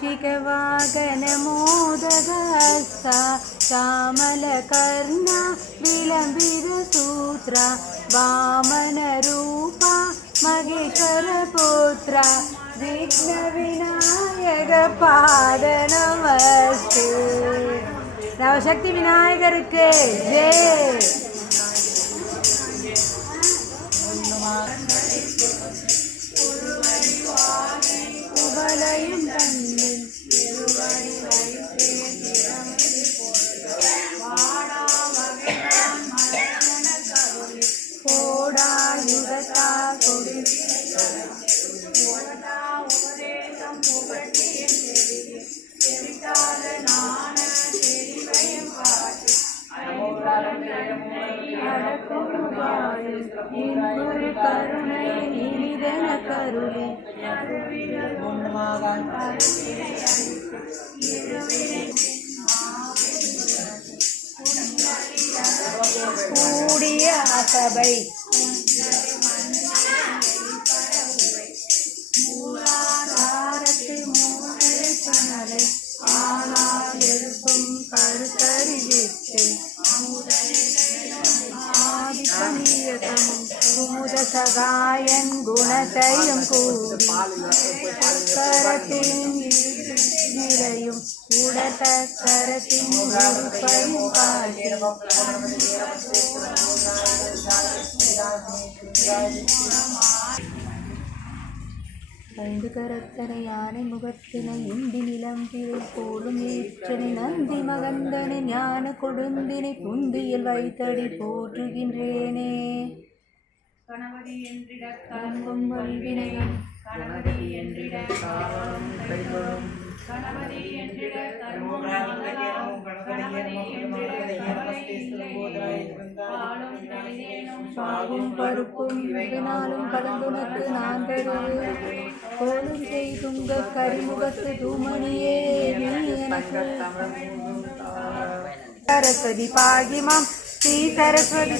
मूषिकवागनमोदगस्ता श्यामलकर्णा विलम्बितसूत्रा वामनरूपा महेश्वरपुत्रा विघ्नविनायकपाद नमस्ते. नवशक्ति विनायकருக்கு ஜெய். உவலையும் தன்னில் கோடா யுகத்தா கொடி கருணை இனிதன கருணை கூடிய அசபை ஆனால் எழுப்பும் கருத்தறிவித்தை ஆதிபனியதமும் குமுத சகாயன் குணத்தையும் கூடி கரத்தின் நிலையும் உடத்த கரத்தின் உறுப்பையும் காட்டி ஐந்து கரத்தனை யானை முகத்தினை இந்தி நிலம்பிரை போலும் ஏற்றனை நந்தி மகந்தனை ஞான கொடுந்தினை புந்தியில் வைத்தடி போற்றுகின்றேனே. கணவதி என்றிட கலங்கும் வல்வினையும் கணவதி என்றிட கணவதி என்றிட பாலும் பருப்பும் இதனாலும் கலந்துனக்கு நான் தருவேன் கோலும் செய்துங்க கரிமுகத்து தூமணியே எனக்கு சரஸ்வதி பாகிமாம் ஸ்ரீ சரஸ்வதி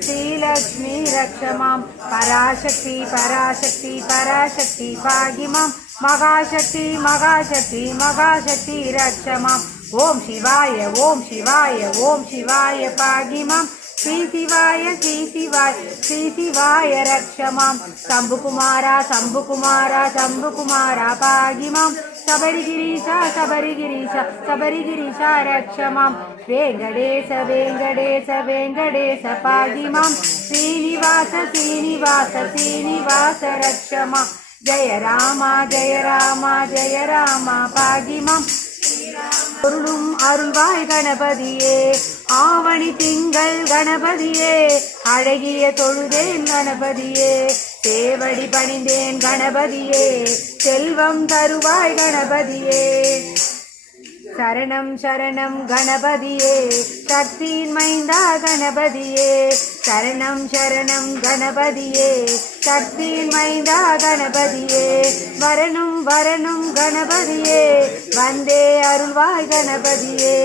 ஸ்ரீலக்ஷ்மி ரக்ஷமாம் பராசக்தி பராசக்தி பராசக்தி பாகிமாம் மகாசக்தி மகாசக்தி மகாசக்தி ரக்ஷமாம் ஓம் சிவாய ஓம் சிவாய ஓம் சிவாய பாகிமாம் ஸ்ரீ சிவாய ஸ்ரீ சிவாய ஸ்ரீ சிவாய ரக்ஷமாம் சம்புகுமாரா சம்புகுமாரா சம்புகுமாரா பாகிமாம் சபரிகிரீஷா சபரிகிரீஷா சபரிகிரீஷா ரக்ஷமாம் வேங்கடேச வேங்கடேச வேங்கடேச பாகிமாம் ஸ்ரீனிவாச ஸ்ரீனிவாச ஸ்ரீனிவாச ரக்ஷமாம் ஜெய ராமா ஜெய ராமா ஜெய ராமா பாகிமாம் பொருளும் அருள்வாய் கணபதியே ஆவணி திங்கள் கணபதியே அழகிய தொழுதேன் கணபதியே சேவடி பணிந்தேன் கணபதியே செல்வம் தருவாய் கணபதியே சரணம் சரணம் கணபதியே சக்தியின் மைந்தா கணபதியே சரணம் சரணம் கணபதியே சக்தியின் மைந்தா கணபதியே வரணும் வரணும் கணபதியே வந்தே அருள்வாய் கணபதியே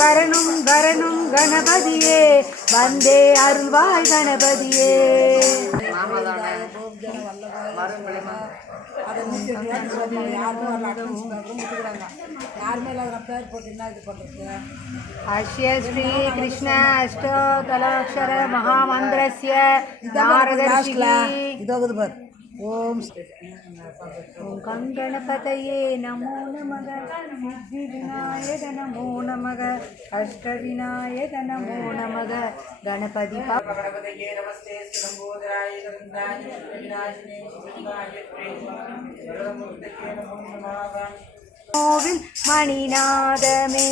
வரணும் வரணும் கணபதியே வந்தே அருள்வாய் கணபதியே. अस्य श्री कृष्ण अष्टोत्तराक्षर महामंत्रस्य नारदर्षिः ओम गणपतये नमो नमः सिद्धिविनायक नमो नमः अष्टविनायक नमो नमः गणपति गणपतये नमस्ते लंबोदराय गंगाय विनाशिने शिवाय नमो नमः. கோவில் மணிநாதமே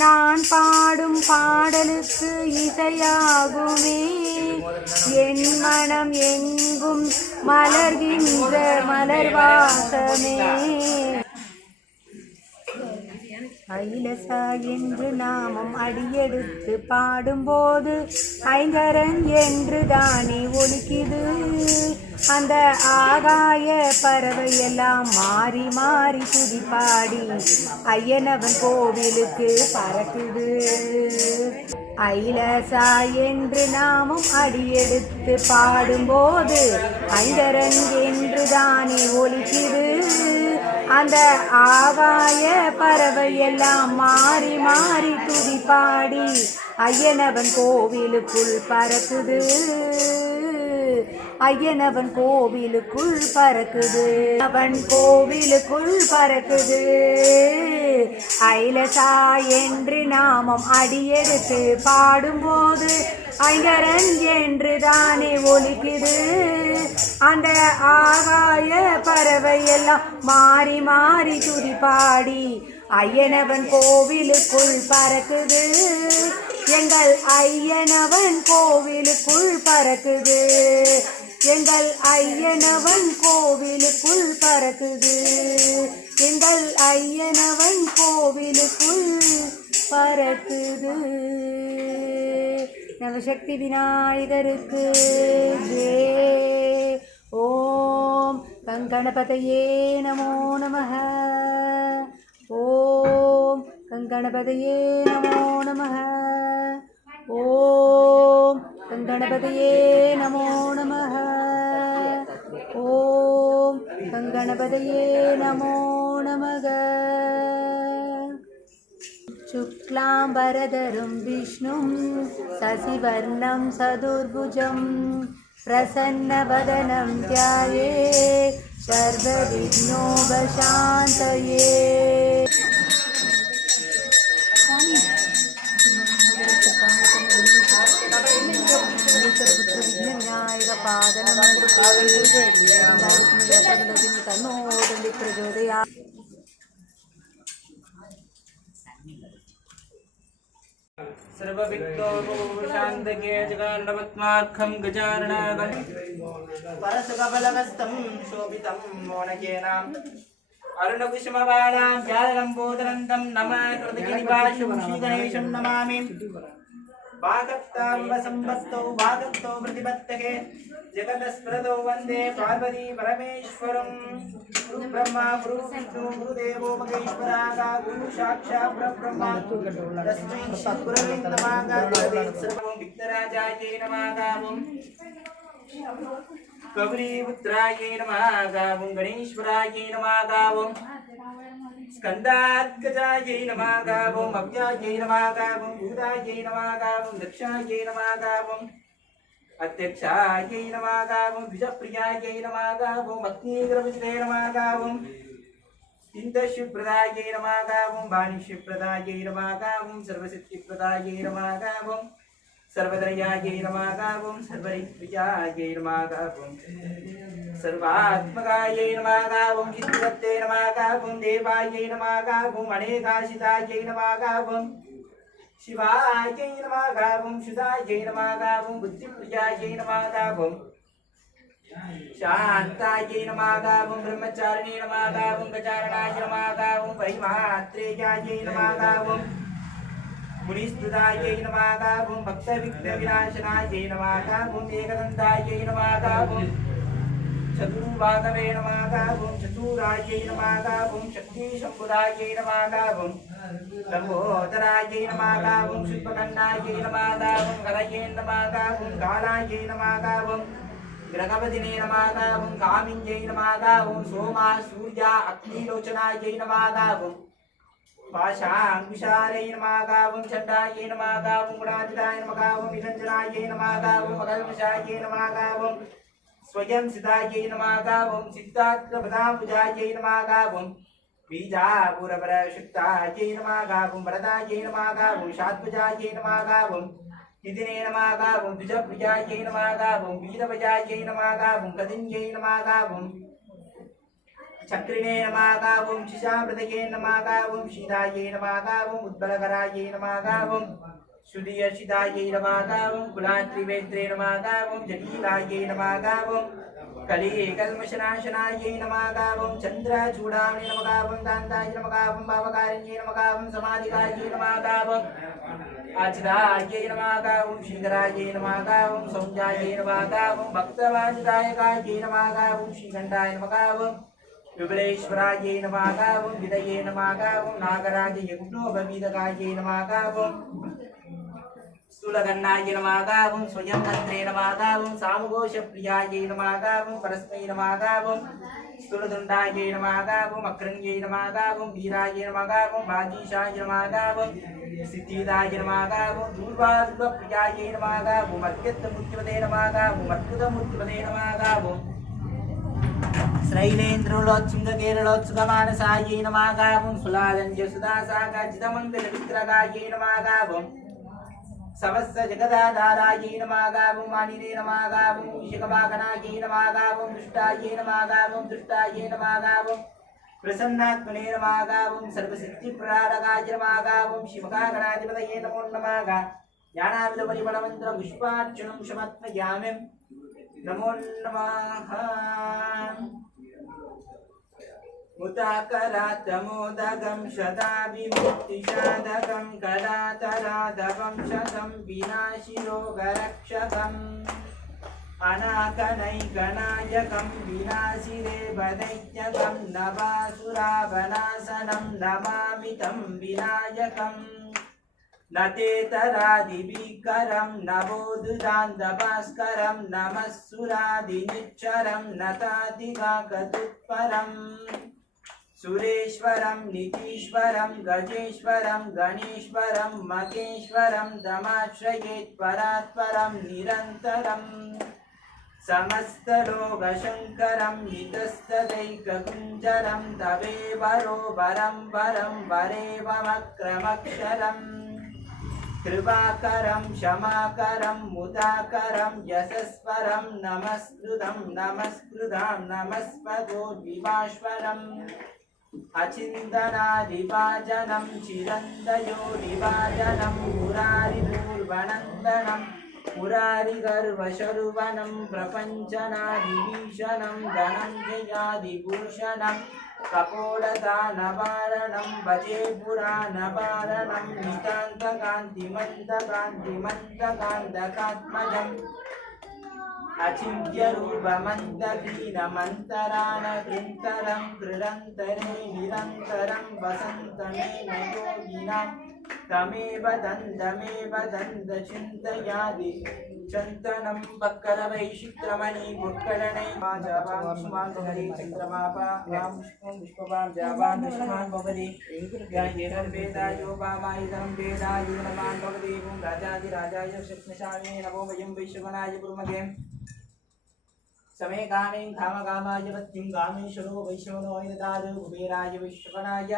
நான் பாடும் பாடலுக்கு இசையாகுமே என் மனம் எங்கும் மலர்கின்ற மலர்வாசமே ஐலசா என்று நாமம் அடியெடுத்து பாடும்போது ஐங்கரன் என்று தானே ஒலிக்குது. அந்த ஆகாய பறவை எல்லாம் மாறி மாறி துதி பாடி ஐயனவன் கோவிலுக்கு பறக்குது. ஐலசா என்று நாமும் அடியெடுத்து பாடும்போது ஐங்கரன் என்று தானே ஒலிக்குது. அந்த ஆகாய பறவை எல்லாம் மாறி மாறி துதி பாடி ஐயனவன் கோவிலுக்குள் பறக்குது. ஐயனவன் கோவிலுக்குள் பறக்குது. அவன் கோவிலுக்குள் பறக்குது. ஐலசா என்று நாமம் அடியெடுத்து பாடும்போது ஐங்கரன் என்று தானே ஒலிக்குது. அந்த ஆகாய பறவை எல்லாம் மாறி மாறி துதி பாடி ஐயனவன் கோவிலுக்குள் பறக்குது. எங்கள் ஐயனவன் கோவிலுக்குள் பறக்குது. எங்கள் ஐயனவன் கோவிலுக்குள் பறக்குது. எங்கள் ஐயனவன் கோவிலுக்குள் பறக்குது. நவசக்தி விநாயகருக்கு ஜெய். ஓம் கங்கணபதயே நமோ நமः. ஓம் கங்கணபதயே நமோ நமः. ஓம் கங்கணபதயே நமோ நமः. ஓம் கங்கணபதயே நமோ நமः. शुक्लांबरधरं विष्णुं शशिवर्णं चतुर्भुजं प्रसन्नवदनं ध्यायेत् सर्वविघ्नोपशान्तये. विघ्नविनायक पादनमोदि प्रचोदयात्. सर्वविघ्नोपशान्तये जगन्नाथमार्खं गजाननं परशुकबलहस्तं शोभितं मोनकेनाम् अरुणकुसुमबाणां व्यालम्बोदरन्तं नमः कृतगिरिवासं श्रीगणेशं नमामि. वागक्ताम्बसंवस्तौ वागक्तौ प्रतिपत्तके जगतस्प्रदौ वन्दे पार्वती परमेश्वरं. गुरुब्रह्मा गुरुविष्णु गुरुदेवो महेश्वरा गुरु साक्षात् परब्रह्म तस्मै श्री गुरवे नमः. सर्वं विघ्नराजायै नमः. गौरीपुत्रायै नमः. गणेश्वरायै नमः. स्कन्दात्कजायै नमः. अव्यायै नमः. भूतायै नमः. दक्षायै नमः. अध्यक्षायै नमः. द्विजप्रियायै नमः. अग्निग्रवजिते नमः. इन्दशुप्रदायै नमः. वाणिश्यप्रदायै नमः. सर्वसिद्धिप्रदायै नमः. सर्वदयायै नमः. सर्वरिप्रियायै नमः. सर्वात्मकायै नमः. चित्तवत्ते नमः. देवायै नमः. अनेकाशितायै नमः. शिवायै नमः. सुधायै नमः. बुद्धिप्रियायै नमः. शान्तायै नमः. ब्रह्मचारिणे नमः. गजाननाय नमः. परिमात्रेयायै नमः. मुनिस्तुतायै नमः. भक्तविघ्नविनाशनायै नमः. एकदन्तायै नमः. चतुर्वागवे नमः. चतुरायै नमः. शक्तिशम्भुरायै नमः. लम्बोदरायै नमः. शुद्धकण्डायै नमः. हरये नमः. कालायै नमः. ग्रहपतिने नमः. कामिन्यै नमः. सोमा सूर्या अग्निलोचनायै नमः. पाशाङ्कुशारै नमः. चण्डायै नमः. गुणाजिताय नमः. निरञ्जनायै नमः. मकल्मषायै नमः. स्वयं सिद्धायै नमः. सिद्धार्थप्रदाम्बुजायै नमः. बीजापुरपरशुक्तायै नमः. वरदायै नमः. शात्वजायै नमः. निधिने नमः. द्विजप्रियायै नमः. वीरवजायै नमः. कदिन्यै नमः. चक्रिणे नमः. शिशामृतये नमः. शीलायै नमः. उद्बलकरायै नमः. सुदीयर्षितायै नमः. कुलात्रिवेत्रे नमः. जटीलायै नमः. कलिकल्मषनाशनायै नमः. चन्द्रचूडामणि नमः. कान्ताय नमः. भावकारिण्यै नमः. समाधिकायै नमः. आचिदायै नमः. श्रीधरायै नमः. सौंजायै नमः. भक्तवाञ्छिदायकायै नमः. श्रीकण्ठाय नमः. विबलेश्वरायै नमः. विदये नमः. नागराजय यज्ञोपवीदकायै नमः. स्थूलगन्नायै नमः. स्वयं तन्त्रे नमः. सामघोषप्रियायै नमः. परस्मै नमः. స్థూలదుండాయ నమః ఓం అక్రంగే నమః ఓం వీరాయ నమః ఓం భాగీశాయ నమః ఓం సిద్ధిదాయ నమః ఓం దూర్వాదుర్గప్రియాయ నమః ఓం అత్యత్తమూర్తిపదే నమః ఓం అద్భుతమూర్తిపదే నమః ఓం శ్రైలేంద్రులోత్సుంగకేరళోత్సుకమానసాయ నమః ఓం సులాలంజసుదాసాగజితమంగళవిగ్రహాయ నమః ఓం సమస్త జగదాధారాయ నమః ఓం మానినే నమః ఓం విషకవాగనాయ నమః ఓం దుష్టాయ నమః ఓం దుష్టాయ నమః ఓం ప్రసన్నాత్మనే నమః ఓం సర్వసిద్ధిప్రదాయకాయ నమః ఓం శివకాగణాధిపతయే నమో నమః జ్ఞానావిద పరిమళమంత్ర పుష్పార్చనం సమర్పయామి నమో నమః ముతాకరాతమోదగం శతాభిముక్తిషాదకం కళాతరాధవం శతం వినాశిరోగరక్షకం అనాకనైకనాయకం వినాశిరేవదైత్యకం నవాసురావనాశనం నమామితం వినాయకం నతేతరాదివికరం నవోదుదాంతభాస్కరం నమస్సురాదినిచ్చరం నతాదిగాకతుత్పరం సురేశ్వరం నితీశ్వరం గజేశ్వరం గణేశ్వరం మహేశ్వరం దమాశ్రయేత్ పరాత్పరం నిరంతరం సమస్తలోకశంకరం నితస్తదైకకుంజరం తవేవరో వరం వరం వరేవమక్రమక్షరం కృపాకరం క్షమాకరం ముదాకరం యశస్వరం నమస్కృతం నమస్కృతాం నమస్పదో విభాస్వరం అచిందనాదిభాజనం చిరందయో విభాజనం మురారిపూర్వనందనం మురారిగర్వశరువనం ప్రపంచనాదిభీషణం ధనంజయాదిభూషణం కపోడదానవారణం భజే పురాణవారణం నితాంతకాంతిమంతకాంతిమంతకాంతకాత్మజం అచింత్యరూపమంతహీనమంతరానకృంతరం కృరంతరే నిరంతరం వసంతమేన యోగినాం తమేవ దంద చింతయాది చంతనం పక్కల వైశిత్రమణి పుష్కరణై మాజావాంశుమాంతహరి చంద్రమాపాం పుష్పవాం జావాన్ దశమాన్ భవతి వేదాయో వామాయుధం వేదాయో నమాన్ భవతి ఓం రాజాది రాజాయ శక్ష్మశామే నమో వయం వైశ్వనాయ బ్రహ్మగే సమే కామేం కామకామాయ వత్తిం కామేశ్వరో వైశ్వనో యదారు కుబేరాయ వైశ్వనాయ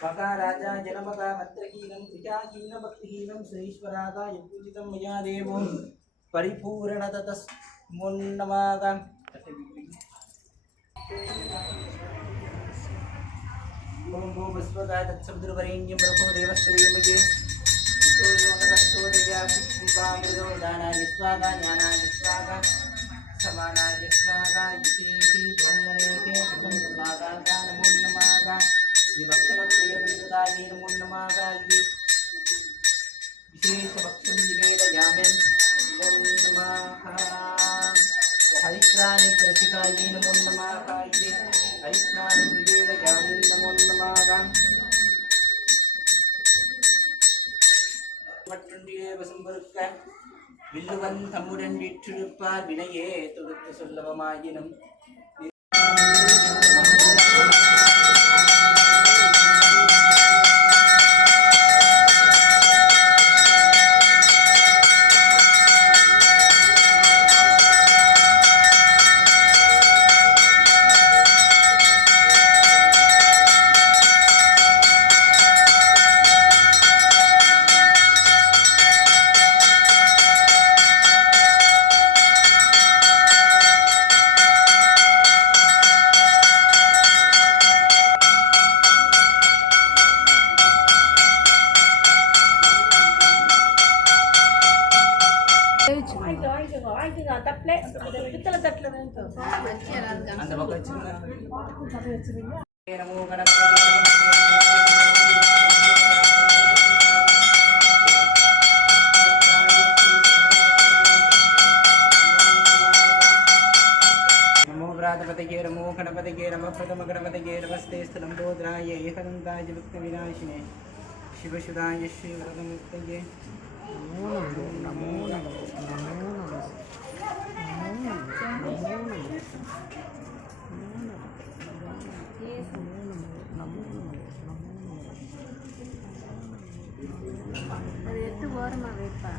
మకారాజాయ నమః మంత్రహీనం త్రిజాహీన భక్తిహీనం శ్రీశ్వరాగాయ పూజితం మయా దేవో పరిపూర్ణతతస్మున్నమాగ ఓం భూ పుష్పకాయ తత్సవితుర్వరేణ్యం బ్రహ్మో దేవస్య ధీమహి తో యో న ప్రచోదయాత్ కుంభామృతో దానాయ స్వాహా జ్ఞానాయ స్వాహా సమానాయ స్వాహా ఇతి బ్రహ్మణే తే స్వాహా నమో నమః వివక్షణ ప్రియప్రియదాయ నమో నమః విశేషభక్షం నివేదయామి నమో నమః హరిత్రాణికరసికాయ నమో నమః హరిత్రాణి నివేదయామి నమో నమః வசம்பருக்க வில்லுவன் தம்முடன் வீற்றிருப்பார் வினையே தொடுத்து சொல்லவமாயினும் அந்த பக்கம் வச்சிருங்க நமோ கணபதி நமோ விராதபதயே நமோ கணபதியே நம பிரதம கணபதியே நமஸ்தே ஸ்தலம்போதராய ஏகதந்தாய விக்ன விநாசினே சிவசுதாய ஸ்ரீ வரதமுக்தயே நமோ நமோ நமோ நமோ நமோ அது 8 ஓரமாக வைப்பா